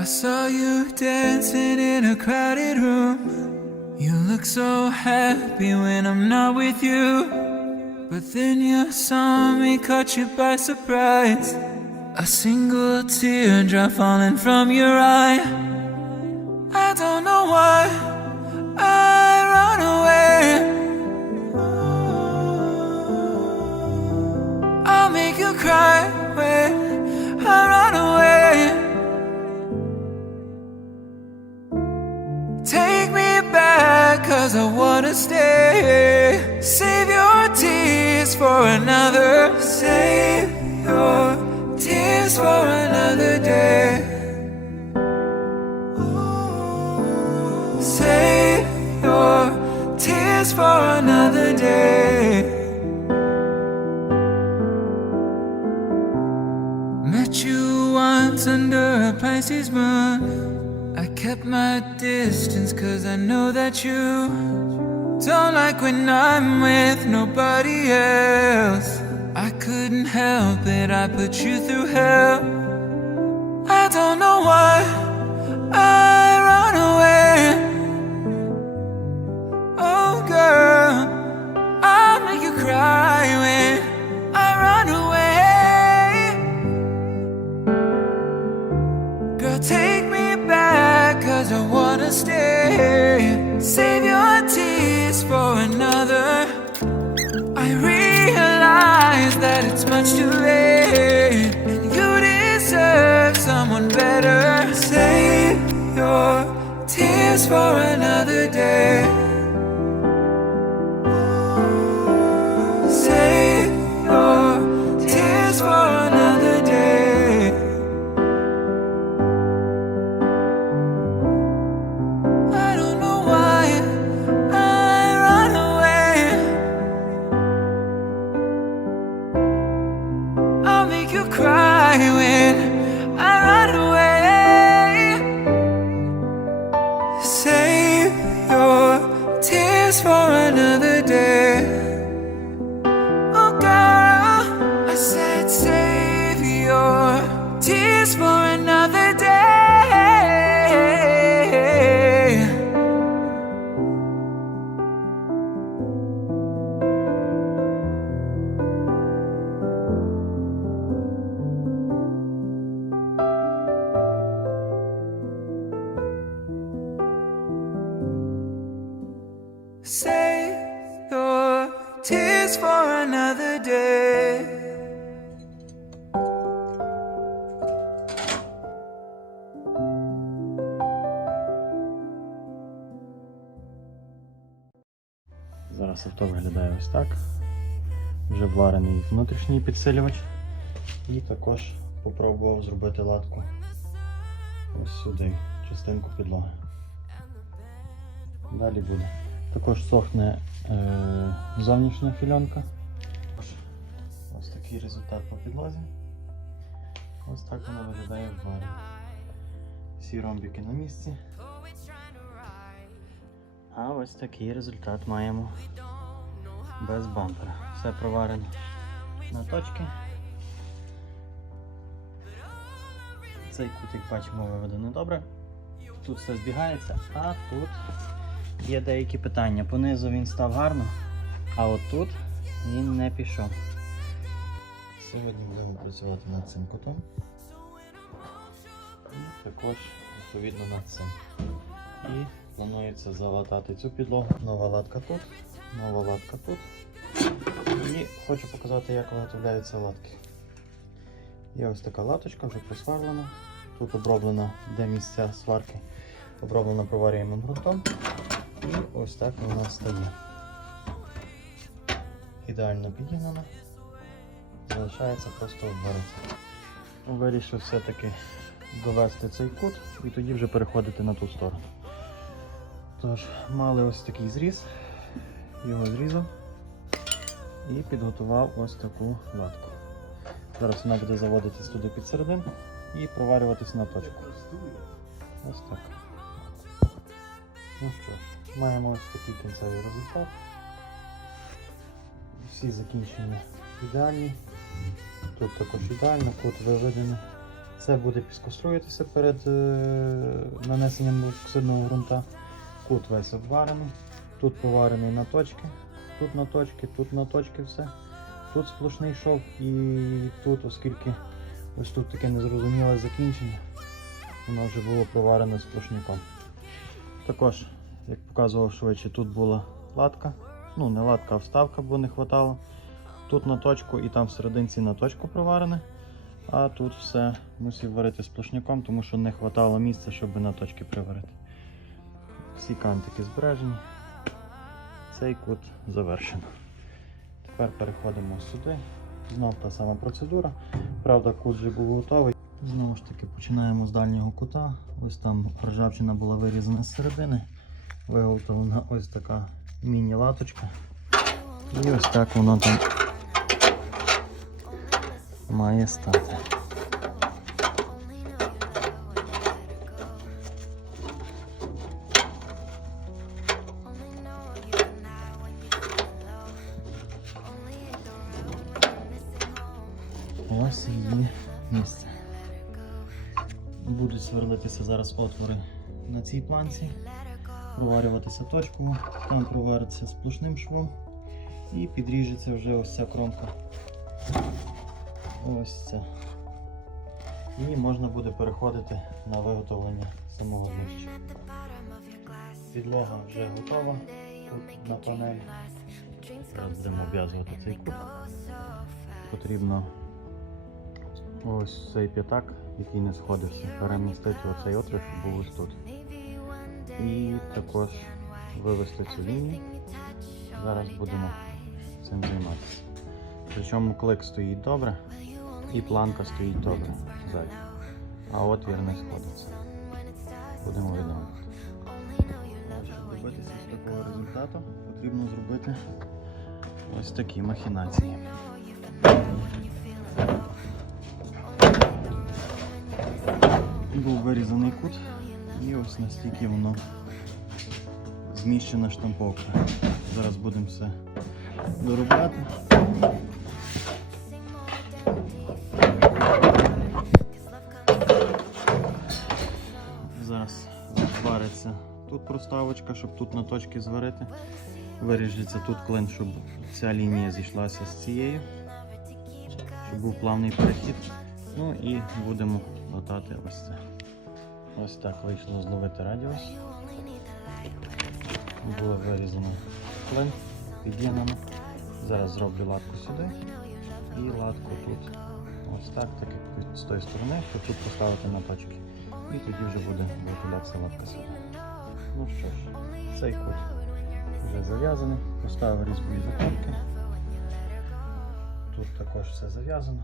I saw you dancing in a crowded room. You look so happy when I'm not with you. But then you saw me, caught you by surprise. A single teardrop falling from your eye. I don't know why I run away. I'll make you cry cause I wanna stay. Save your tears for another. Save your tears for another day. Save your tears for another day. Met you once under a Pisces moon. I kept my distance cause I know that you don't like when I'm with nobody else. I couldn't help it, I put you through hell. I don't know why cause I wanna stay. Save your tears for another. I realize that it's much too late, and you deserve someone better. Save your tears for another day. Say Save your tears for another day. Зараз авто виглядає ось так. Вже варений внутрішній підсилювач. І також попробував зробити латку ось сюди, частинку підлоги. Далі буде. Також сохне е, зовнішня фільонка. Ось такий результат по підлозі. Ось так воно виглядає в варі. Всі ромбики на місці. А ось такий результат маємо без бампера. Все проварено на точки. Цей кут, як бачимо, виведено добре. Тут все збігається, а тут є деякі питання. Понизу він став гарно, а от тут він не пішов. Сьогодні будемо працювати над цим кутом. І також відповідно над цим. І планується залатати цю підлогу. Нова латка тут, нова латка тут. І хочу показати, як виготовляються латки. Є ось така латочка, вже присварлена. Тут оброблена, де місця сварки, оброблена проварюємим ґрунтом. І ось так вона стає. Ідеально підігнана. Залишається просто обварити. Вирішив все-таки довести цей кут і тоді вже переходити на ту сторону. Тож, мали ось такий зріз, його зрізав і підготував ось таку латку. Зараз вона буде заводитись туди під середину і проварюватись на точку. Ось так. Ну що ж, маємо ось такий кінцевий результат. Всі закінчення ідеальні. Тут також ідеально, кут виведений. Це буде піскоструїтися перед е, нанесенням оксидного ґрунта. Кут весь обварений. Тут проварений на точки, тут на точки, тут на точки все. Тут сплошний шов і тут, оскільки ось тут таке незрозуміле закінчення, воно вже було проварене сплошняком. Також, як показував швидше, тут була латка. Ну, не латка, а вставка, бо не хватало. Тут на точку і там всерединці на точку проварене. А тут все мусив варити сплошняком, тому що не хватало місця, щоб на точки приварити. Всі кантики збережені. Цей кут завершено. Тепер переходимо сюди. Знов та сама процедура. Правда, кут вже був готовий. Знову ж таки починаємо з дальнього кута. Ось там ржавчина була вирізана з середини. Виготовлена ось така міні-латочка. І ось так воно там має стати. Ось її місце. Будуть сверлитися зараз отвори на цій планці, проварюватися точково, там провариться сплошним швом і підріжеться вже ось ця кромка. Ось ця. І можна буде переходити на виготовлення самого днища. Підлога вже готова на панелі. Зараз будемо обв'язувати цей кут. Потрібно ось цей п'ятак, який не сходився, перемістити оцей отвір, щоб був ось тут. І також вивести цю лінію. Зараз будемо цим займатися. Причому клик стоїть добре і планка стоїть добре ззаді. А отвір не сходиться. Будемо відновлювати. Щоб добитися такого результату, потрібно зробити ось такі махінації. Був вирізаний кут і ось настільки воно зміщена штамповка. Зараз будемо все доробляти. Зараз вариться тут проставочка, щоб тут на точки зварити. Виріжеться тут клин, щоб ця лінія зійшлася з цією, щоб був плавний перехід. Ну і будемо латати ось це. Ось так вийшло зловити радіус. Було вирізано клин під'ємними. Зараз зроблю латку сюди і латку тут. Ось так, так як з тої сторони, щоб тут поставити на точки. І тоді вже буде виготовлятися латка сюди. Ну що ж, цей кут вже зав'язаний. Поставив різьбові закладки. Тут також все зав'язано.